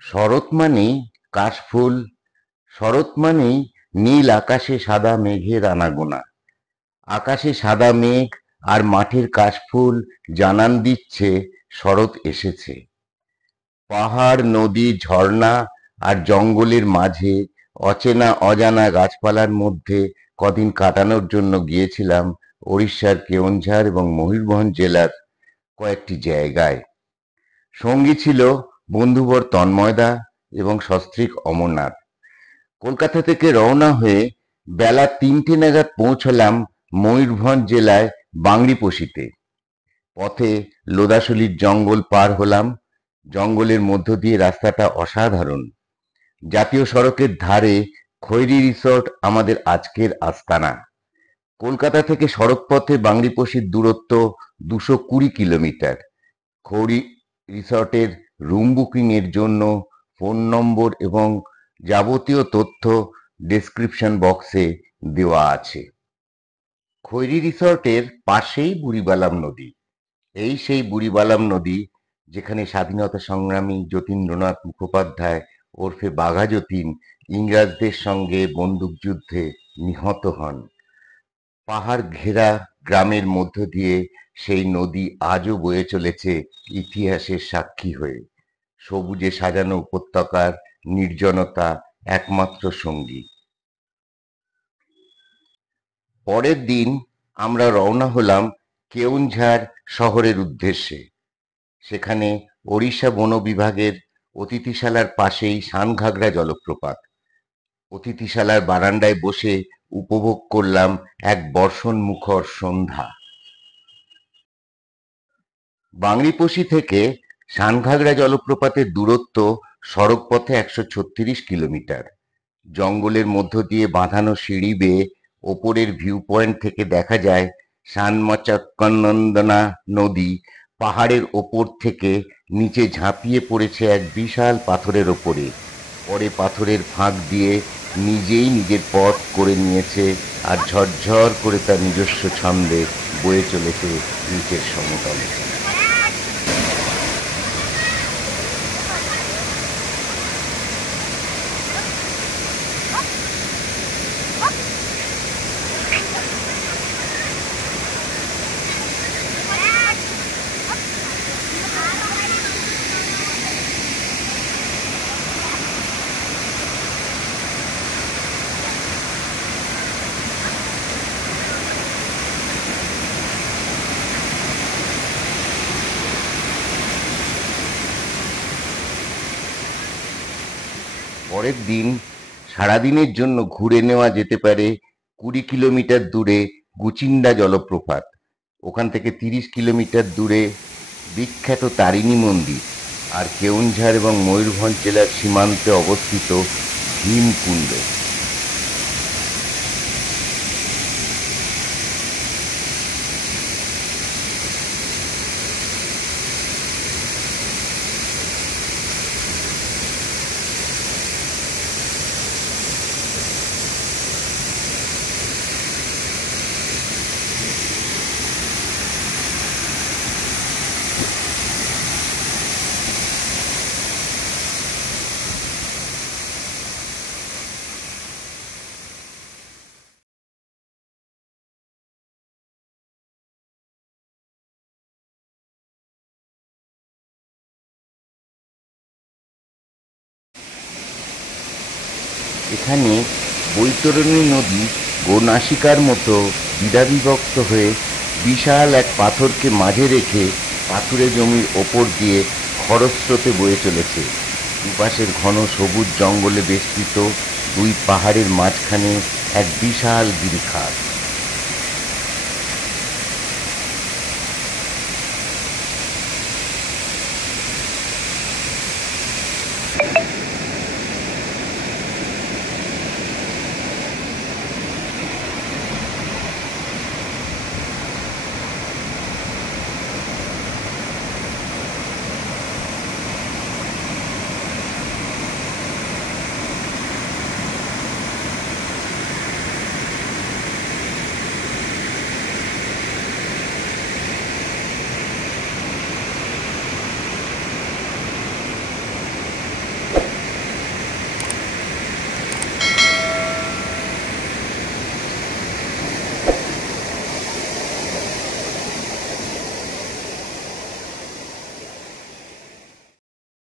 শরৎ মানেই কাশফুল, শরৎ মানেই নীল আকাশে সাদা মেঘের আনাগোনা। আকাশে সাদা মেঘ আর মাঠের কাশফুল জানান দিচ্ছে শরৎ এসেছে। পাহাড়, নদী, ঝর্ণা আর জঙ্গলের মাঝে অচেনা অজানা গাছপালার মধ্যে কদিন কাটানোর জন্য গিয়েছিলাম ওড়িশার কেওনঝাড় এবং ময়ূরভঞ্জ জেলার কয়েকটি জায়গায়। সঙ্গী ছিল বন্ধুবর তন্ময়দা এবং সস্ত্রীক অমরনাথ। কলকাতা থেকে রওনা হয়ে বেলা ৩টে নাগাদ পৌঁছলাম ময়ূরভঞ্জ জেলায় বাংরিপোশিতে। পথে লোদাশলির জঙ্গল পার হলাম। জঙ্গলের মধ্য দিয়ে রাস্তাটা অসাধারণ। জাতীয় সড়কের ধারে খৈরি রিসর্ট আমাদের আজকের আস্তানা। কলকাতা থেকে সড়কপথে বাংরিপোশির দূরত্ব ২২০ কিলোমিটার। খৈরি রিসর্টের রুম বুকিং এর জন্য ফোন নম্বর এবং যাবতীয় তথ্য ডেসক্রিপশন বক্সে দেওয়া আছে। খৈরি রিসর্টের পাশেই বুড়িবালাম নদী। এই সেই বুড়িবালাম নদী যেখানে স্বাধীনতা সংগ্রামী যতীন্দ্রনাথ মুখোপাধ্যায় ওরফে বাঘা যতীন ইংরাজদের সঙ্গে বন্দুকযুদ্ধে নিহত হন। পাহাড় ঘেরা গ্রামের মধ্য দিয়ে সেই নদী আজও বয়ে চলেছে ইতিহাসের সাক্ষী হয়ে। সবুজে সাজানো উপত্যকার নির্জনতা একমাত্র সঙ্গী। পরের দিন আমরা রওনা হলাম কেওনঝাড় শহরের উদ্দেশ্যে। সেখানে ওড়িশা বন বিভাগের অতিথিশালার পাশেই সানঘাগরা জলপ্রপাত। অতিথিশালার বারান্দায় বসে উপভোগ করলাম এক বর্ষণ মুখর সন্ধ্যা। বাংরিপোশি থেকে সানঘাগরা জলপ্রপাতের দূরত্ব সড়কপথে ১৩৬ কিলোমিটার। জঙ্গলের মধ্য দিয়ে বাঁধানো সিঁড়ি বেয়ে ওপরের ভিউ পয়েন্ট থেকে দেখা যায় সানমচক্কনন্দনা নদী পাহাড়ের ওপর থেকে নিচে ঝাঁপিয়ে পড়েছে এক বিশাল পাথরের ওপরে। পরে পাথরের ফাঁক দিয়ে নিজেই নিজের পথ করে নিয়েছে আর ঝরঝর করে তার নিজস্ব ছন্দে বয়ে চলেছে নিচের সমতলে। পরের দিন সারাদিনের জন্য ঘুরে নেওয়া যেতে পারে ২০ কিলোমিটার দূরে গুচিন্ডা জলপ্রপাত। ওখান থেকে ৩০ কিলোমিটার দূরে বিখ্যাত তারিণী মন্দির আর কেওনঝাড় এবং ময়ূরভঞ্জ জেলার সীমান্তে অবস্থিত ভীমকুণ্ড। এখানে বৈতরণী নদী গোনাসিকার মতো দ্বিধাবিভক্ত হয়ে বিশাল এক পাথরকে মাঝে রেখে পাথুরে জমির ওপর দিয়ে খরস্রোতে বয়ে চলেছে। দুপাশের ঘন সবুজ জঙ্গলে বেষ্টিত দুই পাহাড়ের মাঝখানে এক বিশাল গিরিখাত।